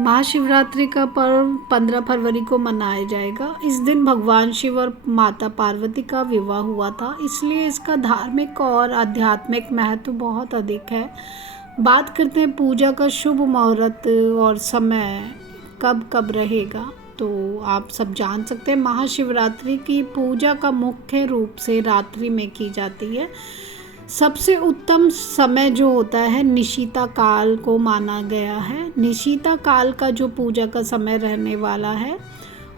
महाशिवरात्रि का पर्व 15 फरवरी को मनाया जाएगा। इस दिन भगवान शिव और माता पार्वती का विवाह हुआ था, इसलिए इसका धार्मिक और आध्यात्मिक महत्व बहुत अधिक है। बात करते हैं पूजा का शुभ मुहूर्त और समय कब कब रहेगा। तो आप सब जान सकते हैं महाशिवरात्रि की पूजा का मुख्य रूप से रात्रि में की जाती है। सबसे उत्तम समय जो होता है निशिता काल को माना गया है। निशिता काल का जो पूजा का समय रहने वाला है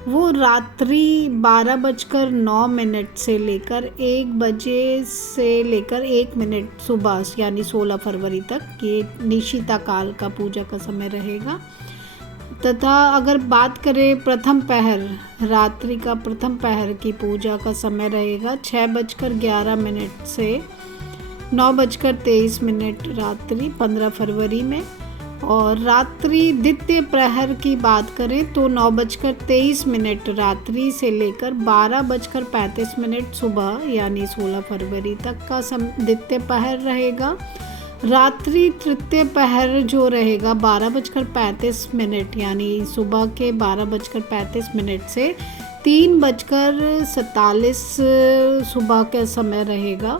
वो रात्रि 12:09 से लेकर 1 बजे से लेकर 1 मिनट सुबह यानी 16 फरवरी तक ये निशिता काल का पूजा का समय रहेगा। तथा अगर बात करें प्रथम पहर, रात्रि का प्रथम पहर की पूजा का समय रहेगा 6:11 से 9:23 रात्रि 15 फरवरी में। और रात्रि द्वितीय प्रहर की बात करें तो 9:23 रात्रि से लेकर 12:35 सुबह यानी 16 फरवरी तक का द्वितीय पहर रहेगा। रात्रि तृतीय पहर जो रहेगा 12:35 यानी सुबह के 12:35 से 3:47 सुबह का समय रहेगा।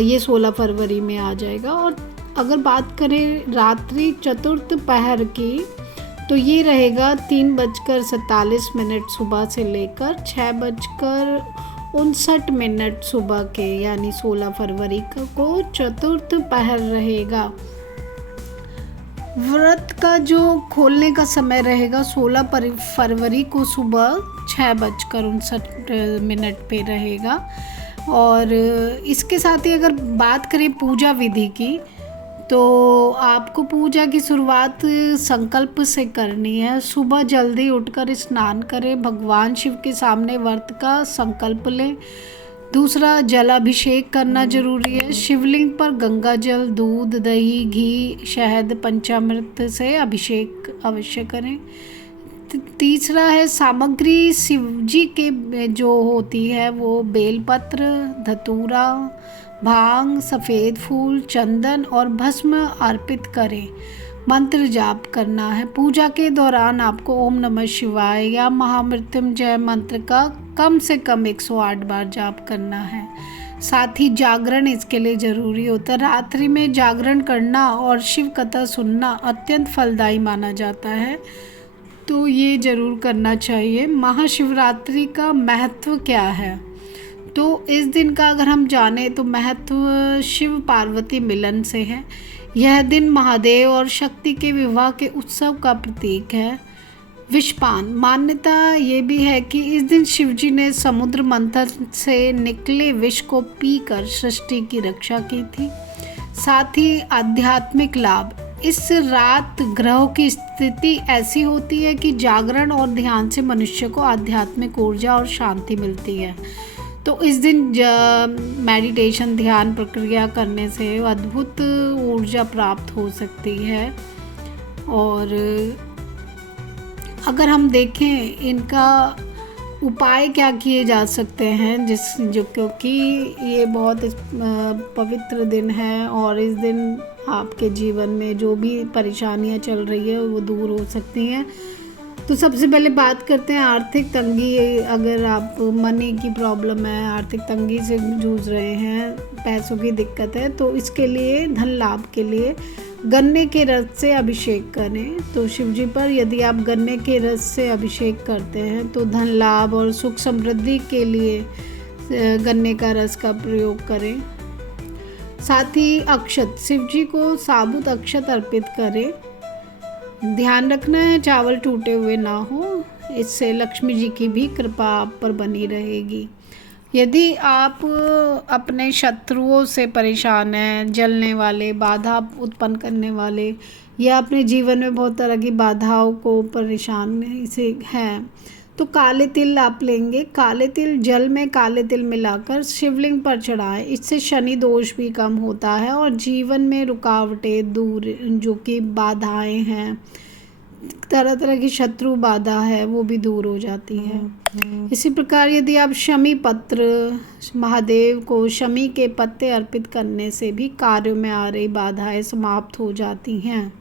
ये 16 फरवरी में आ जाएगा। और अगर बात करें रात्रि चतुर्थ पहर की तो ये रहेगा 3:47 सुबह से लेकर 6:59 सुबह के यानी 16 फरवरी को चतुर्थ पहर रहेगा। व्रत का जो खोलने का समय रहेगा 16 फरवरी को सुबह 6:59 पे रहेगा। और इसके साथ ही अगर बात करें पूजा विधि की तो आपको पूजा की शुरुआत संकल्प से करनी है। सुबह जल्दी उठकर स्नान करें, भगवान शिव के सामने व्रत का संकल्प लें। दूसरा, जलाभिषेक करना जरूरी है। शिवलिंग पर गंगा जल, दूध, दही, घी, शहद, पंचामृत से अभिषेक अवश्य करें। तीसरा है सामग्री शिवजी के जो होती है वो बेलपत्र, धतूरा, भांग, सफ़ेद फूल, चंदन और भस्म अर्पित करें। मंत्र जाप करना है। पूजा के दौरान आपको ओम नमः शिवाय या महामृत्युंजय मंत्र का कम से कम 108 बार जाप करना है। साथ ही जागरण इसके लिए ज़रूरी होता है। रात्रि में जागरण करना और शिव कथा सुनना अत्यंत फलदायी माना जाता है, तो ये ज़रूर करना चाहिए। महाशिवरात्रि का महत्व क्या है? तो इस दिन का अगर हम जाने तो महत्व शिव पार्वती मिलन से है। यह दिन महादेव और शक्ति के विवाह के उत्सव का प्रतीक है। विषपान, मान्यता ये भी है कि इस दिन शिवजी ने समुद्र मंथन से निकले विष को पीकर सृष्टि की रक्षा की थी। साथ ही आध्यात्मिक लाभ, इस रात ग्रहों की स्थिति ऐसी होती है कि जागरण और ध्यान से मनुष्य को आध्यात्मिक ऊर्जा और शांति मिलती है। तो इस दिन मेडिटेशन, ध्यान प्रक्रिया करने से अद्भुत ऊर्जा प्राप्त हो सकती है। और अगर हम देखें इनका उपाय क्या किए जा सकते हैं, क्योंकि ये बहुत पवित्र दिन है और इस दिन आपके जीवन में जो भी परेशानियां चल रही है वो दूर हो सकती हैं। तो सबसे पहले बात करते हैं आर्थिक तंगी। अगर आप मनी की प्रॉब्लम है, आर्थिक तंगी से जूझ रहे हैं, पैसों की दिक्कत है, तो इसके लिए धन लाभ के लिए गन्ने के रस से अभिषेक करें। तो शिवजी पर यदि आप गन्ने के रस से अभिषेक करते हैं तो धन लाभ और सुख समृद्धि के लिए गन्ने का रस का प्रयोग करें। साथ ही अक्षत, शिवजी को साबुत अक्षत अर्पित करें। ध्यान रखना है चावल टूटे हुए ना हो, इससे लक्ष्मी जी की भी कृपा आप पर बनी रहेगी। यदि आप अपने शत्रुओं से परेशान हैं, जलने वाले, बाधा उत्पन्न करने वाले, या अपने जीवन में बहुत तरह की बाधाओं को परेशान से हैं, तो काले तिल आप लेंगे। काले तिल, जल में काले तिल मिलाकर शिवलिंग पर चढ़ाएं। इससे शनि दोष भी कम होता है और जीवन में रुकावटें दूर, जो कि बाधाएं हैं, तरह तरह की शत्रु बाधा है, वो भी दूर हो जाती है। इसी प्रकार यदि आप शमी पत्र, महादेव को शमी के पत्ते अर्पित करने से भी कार्यों में आ रही बाधाएं समाप्त हो जाती हैं।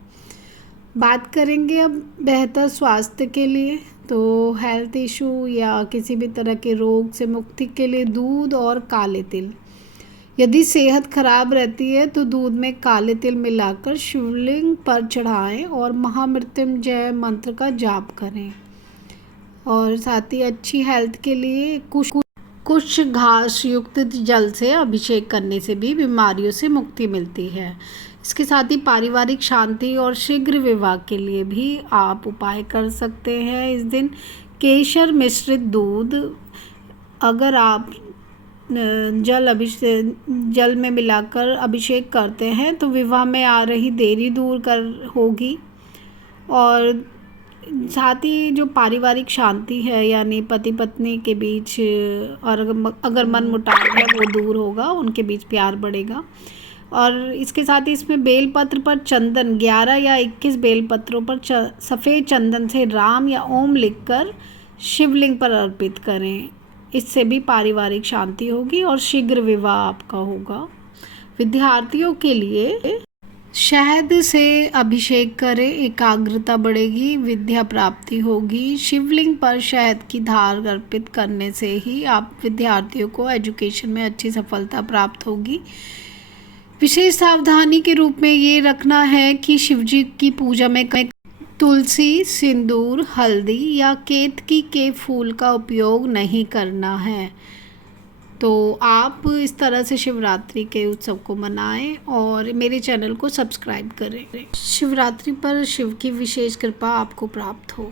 बात करेंगे अब बेहतर स्वास्थ्य के लिए। तो हेल्थ इशू या किसी भी तरह के रोग से मुक्ति के लिए दूध और काले तिल। यदि सेहत खराब रहती है तो दूध में काले तिल मिलाकर शिवलिंग पर चढ़ाएं और महामृत्युंजय मंत्र का जाप करें। और साथ ही अच्छी हेल्थ के लिए कुछ घास युक्त जल से अभिषेक करने से भी बीमारियों से मुक्ति मिलती है। इसके साथ ही पारिवारिक शांति और शीघ्र विवाह के लिए भी आप उपाय कर सकते हैं। इस दिन केसर मिश्रित दूध अगर आप जल में मिलाकर अभिषेक करते हैं तो विवाह में आ रही देरी दूर कर होगी। और साथ ही जो पारिवारिक शांति है यानी पति पत्नी के बीच और अगर मन मुटाव है वो दूर होगा, उनके बीच प्यार बढ़ेगा। और इसके साथ ही इसमें बेलपत्र पर चंदन 11 या 21 बेलपत्रों पर सफ़ेद चंदन से राम या ओम लिखकर शिवलिंग पर अर्पित करें। इससे भी पारिवारिक शांति होगी और शीघ्र विवाह आपका होगा। विद्यार्थियों के लिए शहद से अभिषेक करें, एकाग्रता बढ़ेगी, विद्या प्राप्ति होगी। शिवलिंग पर शहद की धार अर्पित करने से ही आप विद्यार्थियों को एजुकेशन में अच्छी सफलता प्राप्त होगी। विशेष सावधानी के रूप में ये रखना है कि शिवजी की पूजा में तुलसी, सिंदूर, हल्दी या केतकी के फूल का उपयोग नहीं करना है। तो आप इस तरह से शिवरात्रि के उत्सव को मनाएं और मेरे चैनल को सब्सक्राइब करें। शिवरात्रि पर शिव की विशेष कृपा आपको प्राप्त हो।